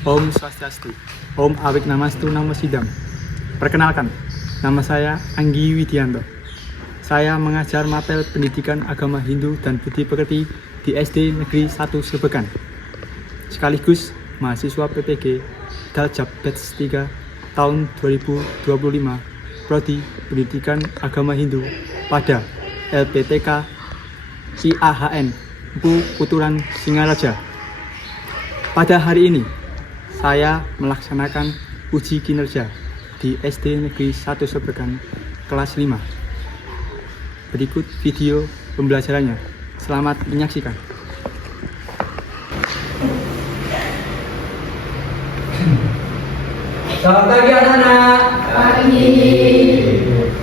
Om Swastiastu, Om Awik Namastu Namo Sidam. Perkenalkan, nama saya Anggi Widianto. Saya mengajar mapel pendidikan agama Hindu dan Budi Pekerti di SD Negeri 1 Sebekan. Sekaligus mahasiswa PPG Daljab Batch 3 tahun 2025, Prodi Pendidikan Agama Hindu pada LPTK IAHN Puturan Singaraja. Pada hari ini, saya melaksanakan uji kinerja di SD Negeri 1 Sebekan kelas 5. Berikut video pembelajarannya. Selamat menyaksikan. Selamat pagi anak-anak. Pagi.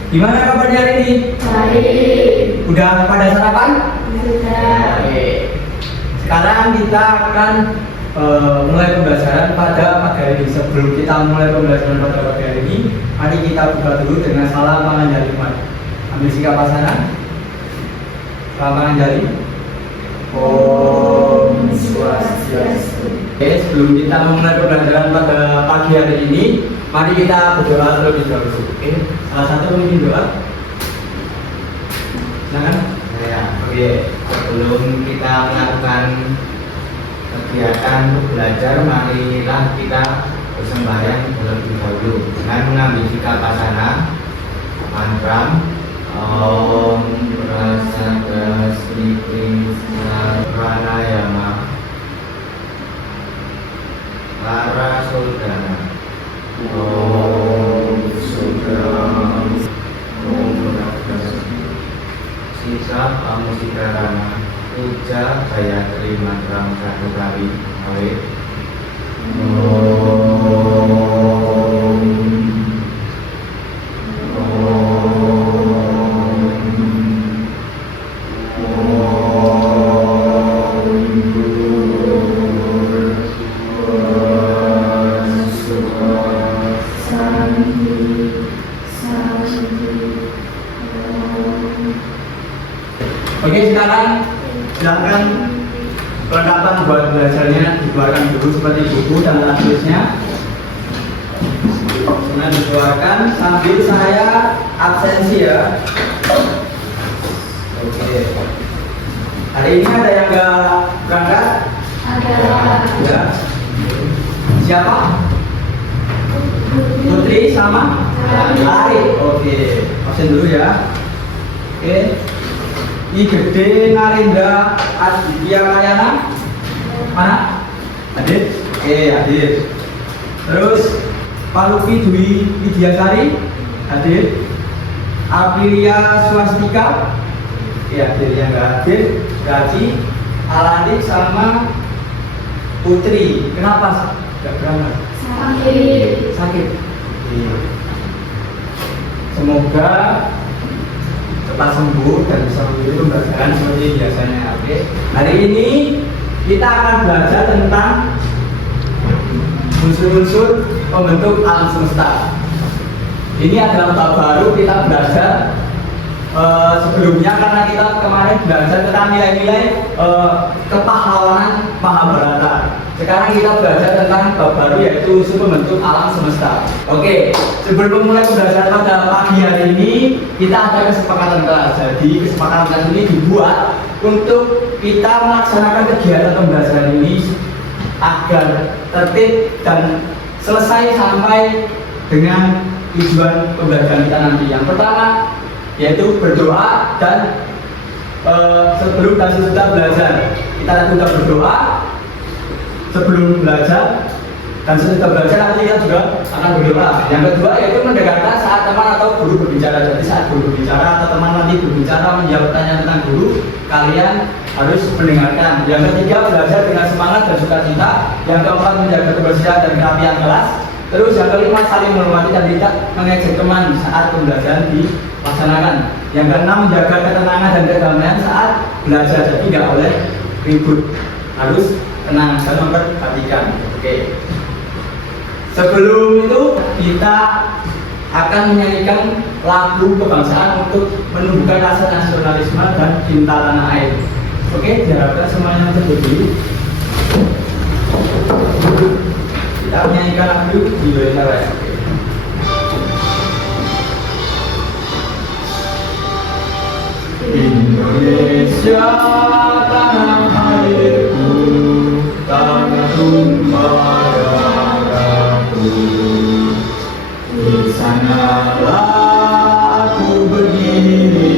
Gimana kabarnya hari ini? Baik. Udah pada sarapan? Sudah. Oke. Sekarang kita akan mulai pembelajaran pada pagi hari ini. Sebelum kita mulai pembelajaran pada pagi hari ini, mari kita buka dulu dengan salam pangandaran. Ambil sikap pasangan. Salam pangandaran. Om Swastiastu. Oke, sebelum kita memulai pembelajaran pada pagi hari ini, mari kita berdoa terlebih dahulu. Oke, salah satu memimpin doa. Silakan. Oke, sebelum kita melakukan kegiatan untuk belajar, marilah kita bersembahyang terlebih dahulu dengan mengambil sikap pasana mantra Om Prasada Sri Krishna Pranayama para saudara Om Sudra Om Rakasa Sisa Pamusikarana Puja Gayatri Mantram Sadukari Baik Oke, sekarang silakan perlengkapan buat belajarnya dikeluarkan dulu seperti buku dan alat tulisnya. Nah, dikeluarkan sambil saya absensi ya. Oke. Hari ini ada yang nggak berangkat? Ada. Ya. Siapa? Putri sama Ari. Oke, absen dulu ya. Oke. I Gede Narendra Aditya Kayana. Mana? Hadir? Hadir. Terus Palupi Dwi Widyasari. Hadir. Aprilia Swastika. Hadir. Yang nggak hadir Gaji Alani sama Putri. Kenapa nggak berangkat? Sakit. Semoga cepat sembuh dan bisa mengikuti pembelajaran seperti biasanya. Oke. Hari ini kita akan belajar tentang unsur-unsur pembentuk alam semesta. Ini adalah bab baru kita belajar. Sebelumnya karena kita kemarin belajar tentang nilai-nilai kepahlawanan Mahabharata. Sekarang kita belajar tentang bab baru yaitu unsur pembentuk alam semesta. Oke, sebelum memulai pembelajaran pada pagi hari ini, kita ada kesepakatan kelas. Jadi kesepakatan kelas ini dibuat untuk kita melaksanakan kegiatan pembelajaran ini agar tertib dan selesai sampai dengan tujuan pembelajaran kita nanti. Yang pertama yaitu berdoa dan sebelum dan sesudah belajar. Kita sudah berdoa sebelum belajar dan sesudah belajar nanti kita juga akan berdoa. Yang kedua yaitu mendengarkan saat teman atau guru berbicara. Jadi saat guru berbicara atau teman nanti berbicara menjawab pertanyaan tentang guru, kalian harus mendengarkan. Yang ketiga belajar dengan semangat dan sukacita. Yang keempat menjaga kebersihan dan kerapian kelas. Terus yang kelima saling menghormati dan tidak mengejek teman saat pembelajaran dilaksanakan. Yang keenam menjaga ketenangan dan kedamaian saat belajar. Jadi tidak boleh ribut, harus tenang dan memperhatikan. Oke. Sebelum itu kita akan menyanyikan lagu kebangsaan untuk menumbuhkan rasa nasionalisme dan cinta tanah air. Oke, diharapkan semuanya terjadi. Kita menyanyikan lagu di Indonesia Raya. Indonesia tanah airku, tanah tumpah darahku. Di sanalah aku berdiri.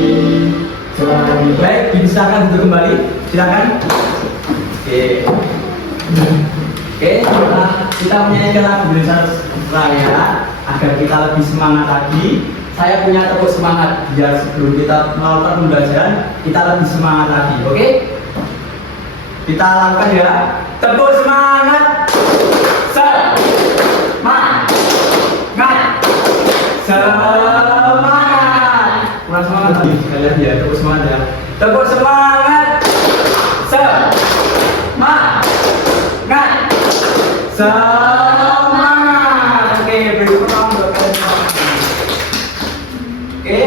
Baik, silakan untuk kembali. Silakan. Oke. Oke, setelah kita menyanyikan lagu Indonesia Raya agar kita lebih semangat lagi, saya punya tepuk semangat biar sebelum kita melakukan pembelajaran kita lebih semangat lagi. Oke? Kita lakukan ya. Tepuk semangat. Semangat. Semangat. Kurang semangat lagi. Kalian ya, tepuk semangat ya. Tepuk semangat. Semangat. Semangat. Oke, beri tepuk buat kalian. Oke.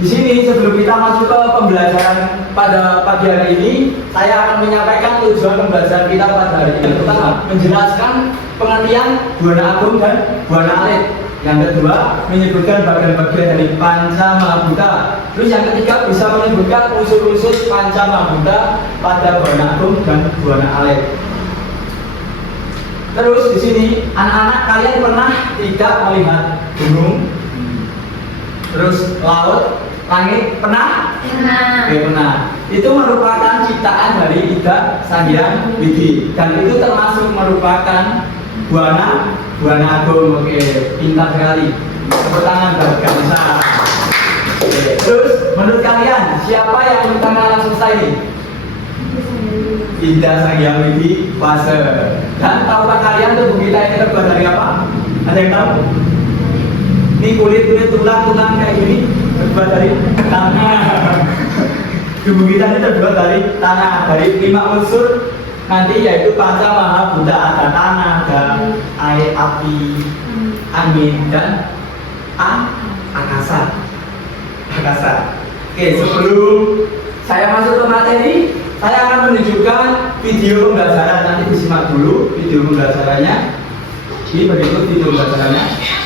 Di sini sebelum kita masuk ke pembelajaran pada pagi hari ini, saya akan menyampaikan tujuan pembelajaran kita pada hari ini. Yang pertama, menjelaskan pengertian Buana Agung dan Buana Alit. Yang kedua, menyebutkan bagian-bagian dari Panca Mahabhuta. Terus yang ketiga, bisa menyebutkan unsur-unsur Panca Mahabhuta pada Buana Agung dan Buana Alit. Terus di sini, anak-anak kalian pernah tidak melihat gunung, terus laut, langit, pernah? Pernah. Oke, pernah. Itu merupakan ciptaan dari Ida Sanghyang Widi, dan itu termasuk merupakan Buana Agung. Oke, pintar sekali. Tepuk tangan buat Kamsa. Oke, terus menurut kalian siapa yang menciptakan alam semesta ini? Ida Sanghyang Widi Wase. Dan tahukah kalian tubuh kita ini terbuat dari apa? Ada yang tahu? Ini kulit tulang kayak gini terbuat dari tanah. Tubuh kita ini terbuat dari tanah, dari 5 unsur nanti yaitu Panca Mahabhuta. Ada tanah, ada air, api, angin, dan angkasa. Oke, sebelum saya masuk ke materi, saya akan menunjukkan video pembelajaran. Nanti disimak dulu video pembelajarannya. Ini berikut video pembelajarannya.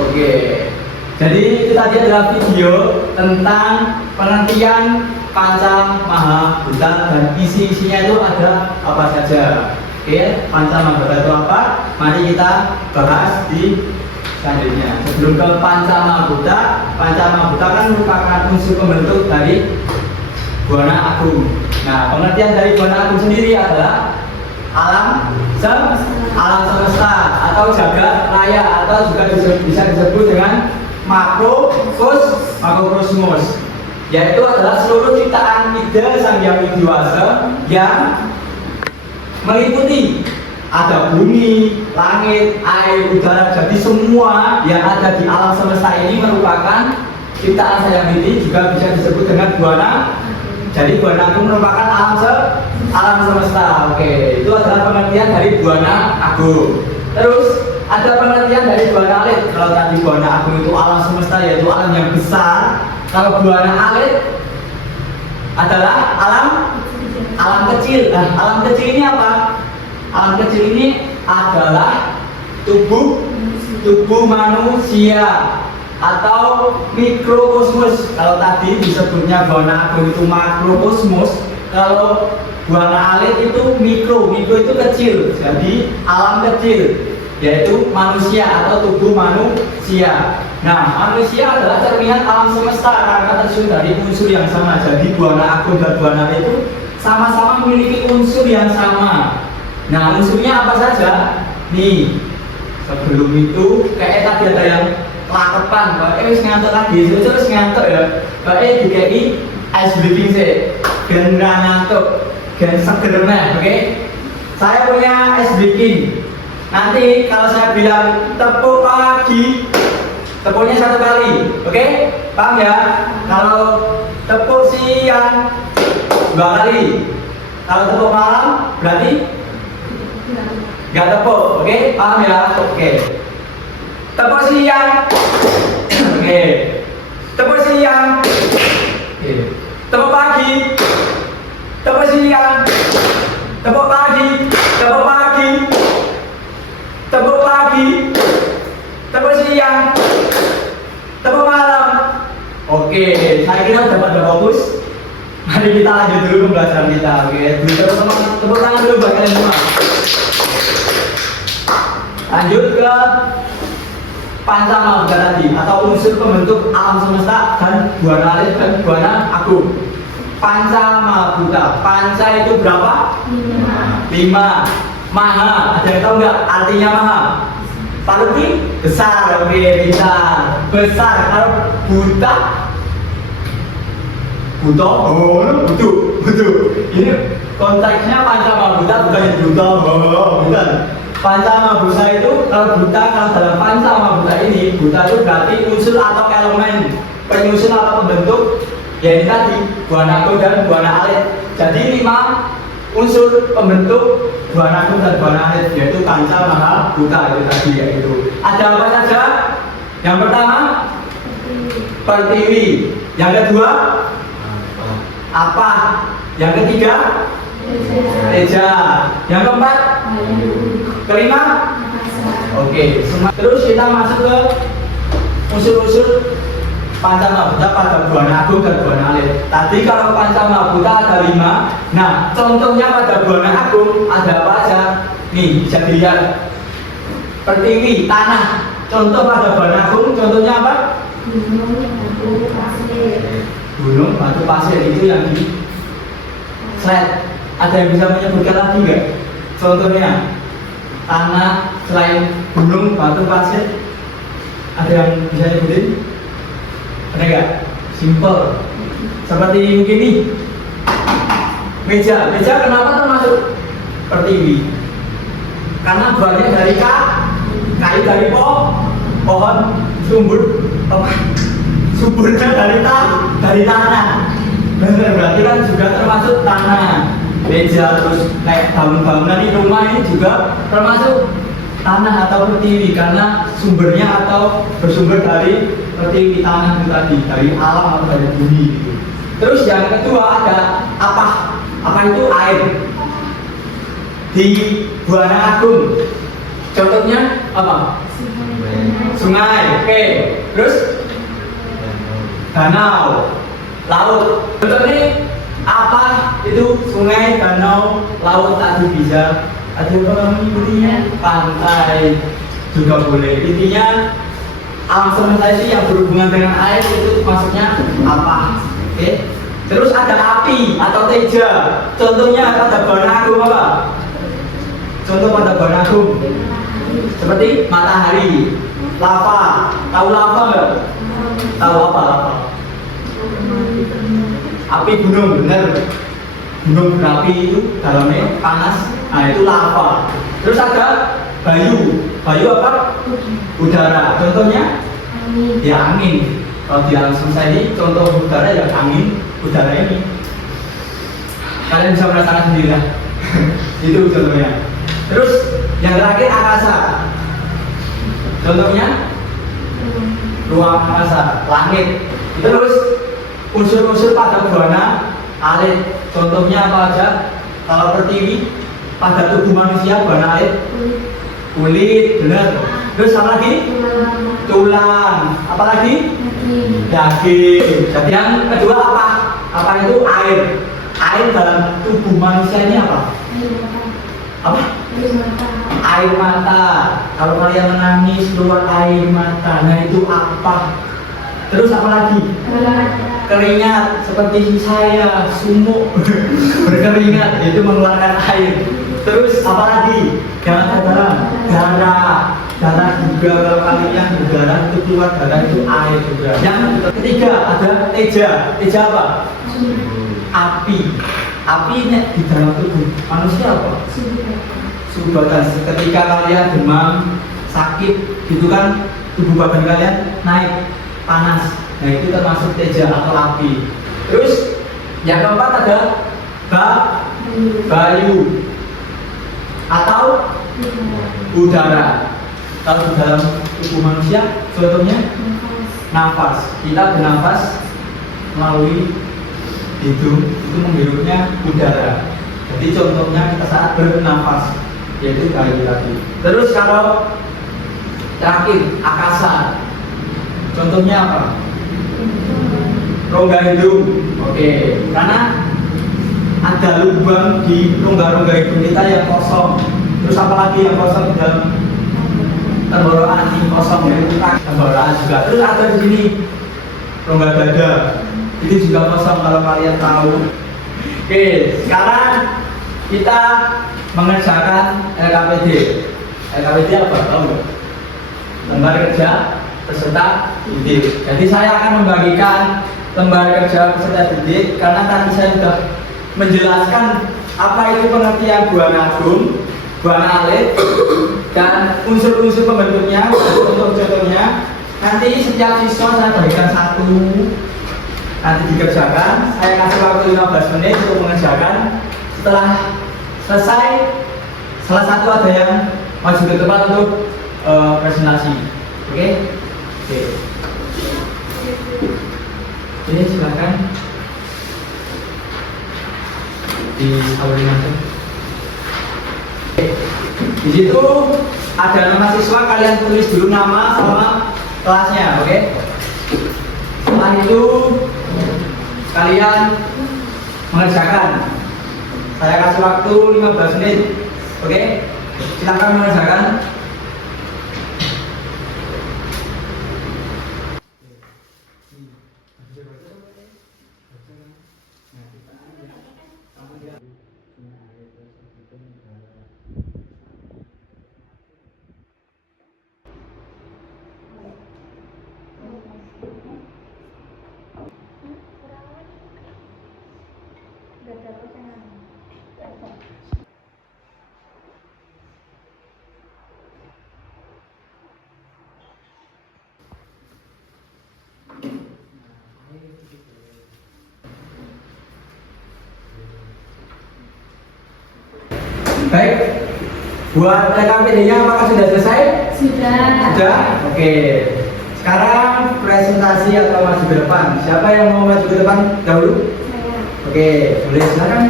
Oke, jadi itu tadi adalah video tentang pengertian Panca Mahabhuta dan isi-isinya itu ada apa saja. Oke, Panca Mahabhuta itu apa? Mari kita bahas di selanjutnya. Sebelum ke Panca Mahabhuta kan merupakan unsur pembentuk dari Buana Agung. Nah, pengertian dari Buana Agung sendiri adalah alam semesta atau jagat raya, atau juga bisa disebut dengan makrokosmos, yaitu adalah seluruh ciptaan Ida Sanghyang Widi Wase yang meliputi ada bumi, langit, air, udara. Jadi semua yang ada di alam semesta ini merupakan ciptaan Sanghyang Widi, juga bisa disebut dengan Buana. Jadi Buana Agung merupakan alam semesta. Oke, itu adalah pengertian dari Buana Agung. Terus ada pengertian dari Buana Alit. Kalau tadi Buana Agung itu alam semesta, yaitu alam yang besar. Kalau Buana Alit adalah alam kecil. Nah, alam kecil ini apa? Alam kecil ini adalah tubuh manusia atau mikrokosmos. Kalau tadi disebutnya Buana Agung itu makrokosmos, kalau Buana Alit itu mikro itu kecil. Jadi alam kecil, yaitu manusia atau tubuh manusia. Nah, manusia adalah cerminan alam semesta karena tersusun dari unsur yang sama. Jadi Buana Agung dan Buana Alit itu sama-sama memiliki unsur yang sama. Nah, unsurnya apa saja? Nih, sebelum itu kayak tadi ada yang lakepan, wis ngantuk lagi, terus ngantuk ya. Dikei ice breaking sih, ben ngantuk, ben seger meh, oke? Saya punya ice breaking. Nanti kalau saya bilang tepuk pagi, tepuknya 1 kali, oke? Paham ya? Kalau tepuk siang, 2 kali. Kalau tepuk malam berarti nggak tepuk, oke? Paham ya? Oke. Tepuk siang. Oke. Tepuk siang. Oke. Tepuk pagi. Tepuk siang. Tepuk pagi. Tepuk pagi. Tepuk pagi. Tepuk siang. Tepuk malam. Oke, saya kira dapat fokus. Mari kita lanjut dulu pembelajaran kita. Oke, tepuk tangan dulu buat kalian semua. Lanjut ke Pancamabuta tadi, atau unsur pembentuk alam semesta dan buana alit dan buana agung. Pancamabuta. Panca itu berapa? 5. Maha. Ada yang tahu nggak artinya maha? Paling besar. Oke, besar. Besar. Kalau buta, buta. Oh, butuh. Ini konteksnya Pancamabuta bukan buta. Oh, bukan. Pancamabuta itu kalau buta, kalau dalam Pancamabuta ini buta itu berarti unsur atau elemen penyusun atau pembentuk, ya ini tadi buana agung dan buana alit. Jadi 5 unsur pembentuk buana agung dan buana alit, yaitu Pancamabuta itu tadi, yaitu ada apa saja? Yang pertama pertiwi, yang kedua apa, yang ketiga teja, yang keempat, kelima, oke. Terus kita masuk ke unsur-unsur Pancamabuta pada buana agung dan buana alit. Tadi kalau Pancamabuta ada 5. Nah, contohnya pada buana agung ada apa aja? Nih, bisa dilihat. Pertiwi, tanah. Contoh pada buana agung, contohnya apa? Gunung, batu, pasir. Itu yang di slide. Ada yang bisa menyebutkan lagi nggak? Contohnya tanah selain gunung, batu, pasir. Ada yang bisa nyebutin? Ada nggak? Simple. Seperti mungkin nih. Meja kenapa termasuk pertiwi? Karena buahnya dari kayu dari pohon, sumbernya dari tanah. Benar, berarti kan juga termasuk tanah. Meja, terus kayak bangunan ini, rumah ini juga termasuk tanah atau pertiwi karena sumbernya atau bersumber dari pertiwi, tanah itu tadi, dari alam atau dari bumi gitu. Terus yang kedua ada apa? Apa itu? Air. Di buana agung contohnya apa? Sungai. Oke. Terus danau, laut. Contohnya apa? Itu sungai, danau, laut tadi bisa. Ada apa menyebutnya? Pantai juga boleh. Intinya alam semesta ini yang berhubungan dengan air itu maksudnya apa? Oke. Terus ada api atau teja. Contohnya pada buana agung apa? Contoh pada buana agung seperti matahari, lava. Tahu lava nggak? Tahu apa lava? Api gunung, benar. Gunung berapi itu dalamnya panas. Nah itu lava. Terus ada bayu. Bayu apa? Udara. Contohnya? Ya angin. Kalau di alam semesta ini contoh udara ya angin, udara ini. Kalian bisa merasakan sendiri lah. Itu contohnya. Terus yang terakhir angkasa. Contohnya ruang angkasa, langit. Terus unsur-unsur pada buana alit. Contohnya apa aja? Kalau pertiwi pada tubuh manusia buana alit, kulit, benar. Terus apa lagi? Tulang. Apa lagi? Daging. Jadi yang kedua apa? Apa itu? Air. Air dalam tubuh manusia ini apa? Apa? Air mata. Kalau kalian menangis keluar air mata, nah itu apa? Terus apa lagi? Keringat, seperti saya sumuk berkeringat, itu mengeluarkan air. Terus apa lagi? Jangan darah juga. Kalau kalian berdarah itu keluar darah, itu air juga. Yang ketiga ada teja. Teja apa? Api. Api di dalam tubuh manusia apa? Subatan. Ketika kalian demam, sakit, gitu kan tubuh badan kalian naik panas. Nah itu termasuk teja atau api. Terus yang keempat ada Bayu atau udara. Kalau di dalam tubuh manusia, contohnya nafas. Kita bernafas melalui hidung, itu menghirupnya udara. Jadi contohnya kita saat bernafas, yaitu bayu tadi. Terus kalau terakhir akasa, contohnya apa? Rongga hidung. Oke, karena ada lubang di rongga-rongga hidung kita yang kosong. Terus apalagi yang kosong di dalam tenggorokan ini kosong, yaitu tenggorokan juga. Terus ada di sini rongga dada, itu juga kosong kalau kalian tahu. Oke, sekarang kita mengerjakan LKPD. LKPD apa? Tahu nggak? Lembar kerja peserta didik. Jadi saya akan membagikan lembar kerja peserta didik karena tadi saya sudah menjelaskan apa itu pengertian buah nabung, buah alif, dan unsur-unsur pembentuknya, contoh-contohnya. Nanti setiap siswa saya bagikan satu, nanti dikerjakan. Saya kasih waktu 15 menit untuk mengerjakan. Setelah selesai, salah satu ada yang maju ke depan untuk presentasi. Oke? Oke. Ini silakan disalurin langsung. Di situ ada nama siswa, kalian tulis dulu nama sama kelasnya, oke? Setelah itu kalian mengerjakan. Saya kasih waktu 15 menit, oke? Silakan mengerjakan. Baik, buat LKPD-nya apakah sudah selesai? Sudah. Sudah? Oke. Sekarang presentasi atau maju ke depan. Siapa yang mau maju ke depan dahulu? Saya. Oke, boleh silakan.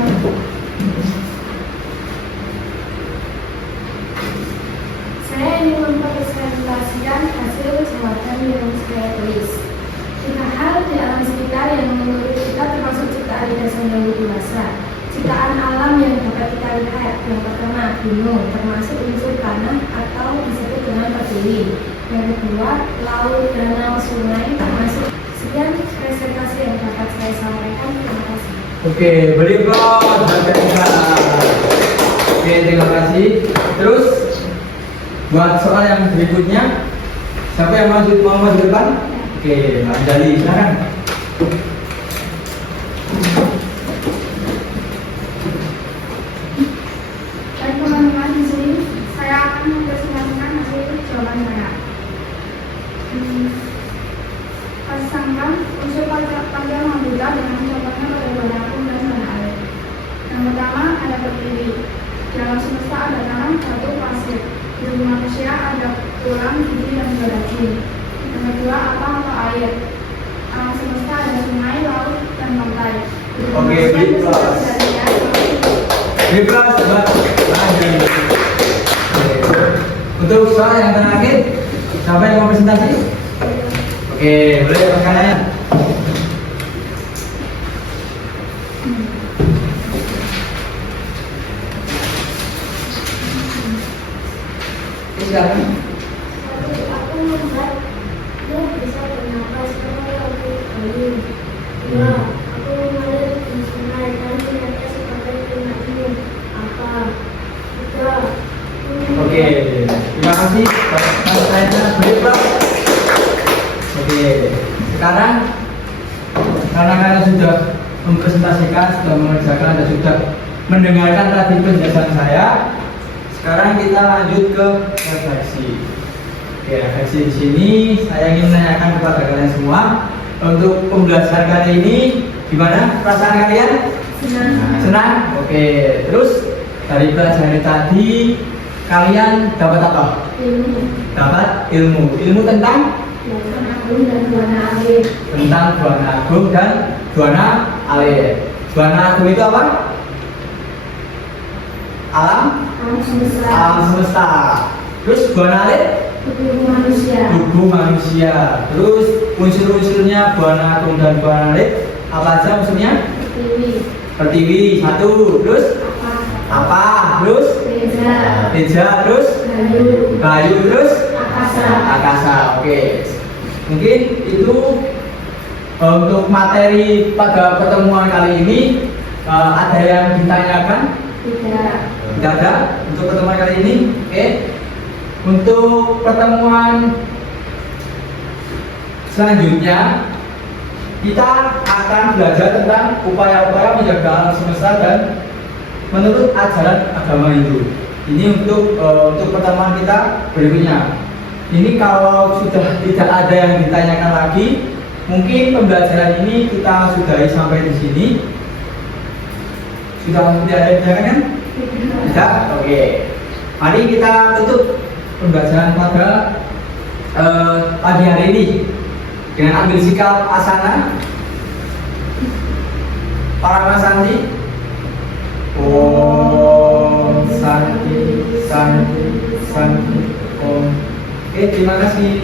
Saya ingin mempresentasikan hasil jawatan yang saya tulis. Tiga hal di alam sekitar yang menurut kita termasuk ciptaan dasar yang dewasa. Ciptaan alam yang dapat kita lihat. Yang pertama, gunung, termasuk unsur tanah atau disebut dengan berduri. Yang kedua, laut, danau, sungai, termasuk. Sekian presentasi yang dapat saya sampaikan. Terima kasih. Oke, beri aplaus buat mereka. Oke, terima kasih. Terus buat soal yang berikutnya, siapa yang mau maju depan? Oke, Mbak Anjali, silakan. Baik teman-teman, di sini saya akan mempresentasikan hasil jawaban saya. Pasangkan unsur panjang membuka dengan contohnya pada bahan akum dan bahan air. Yang pertama ada berdiri. Di alam semesta ada tanah, batu, pasir. Di tubuh manusia ada tulang, gigi, dan daging. Yang kedua apa atau air. Alam semesta ada sungai, laut, dan pantai. Di tubuh Oke, manusia beri bisa aplaus. dari air, Beri aplaus buat Mbak Anjali. Oke. Untuk soal yang terakhir, siapa yang mau presentasi? Oke, boleh pertanyaannya. Silakan. Aku membuat dia bisa bernafas karena aku bayu. Dua, aku mengalir di sungai dan ternyata sebagai penyanyi. Apa? Tiga, Oke, terima kasih. Pertanyaannya beri aplaus. Oke, sekarang karena kalian sudah mempresentasikan, sudah mengerjakan dan sudah mendengarkan tadi penjelasan saya, sekarang kita lanjut ke refleksi. Oke, refleksi di sini saya ingin menanyakan kepada kalian semua untuk pembelajaran kali ini, gimana perasaan kalian? senang. Senang? Oke, terus dari pelajaran tadi kalian dapat apa? Ilmu. Dapat ilmu. Ilmu tentang Buana agung dan buana air. Buana agung dan buana alir. Buana agung itu apa? Alam Alam semesta. alam semesta. Terus buana alir Tubuh manusia. tubuh manusia. Terus unsur-unsurnya buana agung dan buana alir apa aja unsurnya? Pertiwi. Pertiwi satu. Terus apa? Terus Teja. teja. Terus Kayu. kayu. Terus Akasa. akasa. Oke. Mungkin itu untuk materi pada pertemuan kali ini ada yang ditanyakan? Tidak. Tidak ada untuk pertemuan kali ini. Oke. Untuk pertemuan selanjutnya kita akan belajar tentang upaya-upaya menjaga alam semesta dan menurut ajaran agama Hindu. Ini untuk pertemuan kita berikutnya. Ini kalau sudah tidak ada yang ditanyakan lagi, mungkin pembelajaran ini kita sudahi sampai di sini. Sudah tidak ada yang ditanyakan kan? Tidak? Oke. Mari kita tutup pembelajaran pada pagi hari ini dengan ambil sikap asana. Para Santi. Om Santi, Santi, Santi, Om. Oke, terima kasih.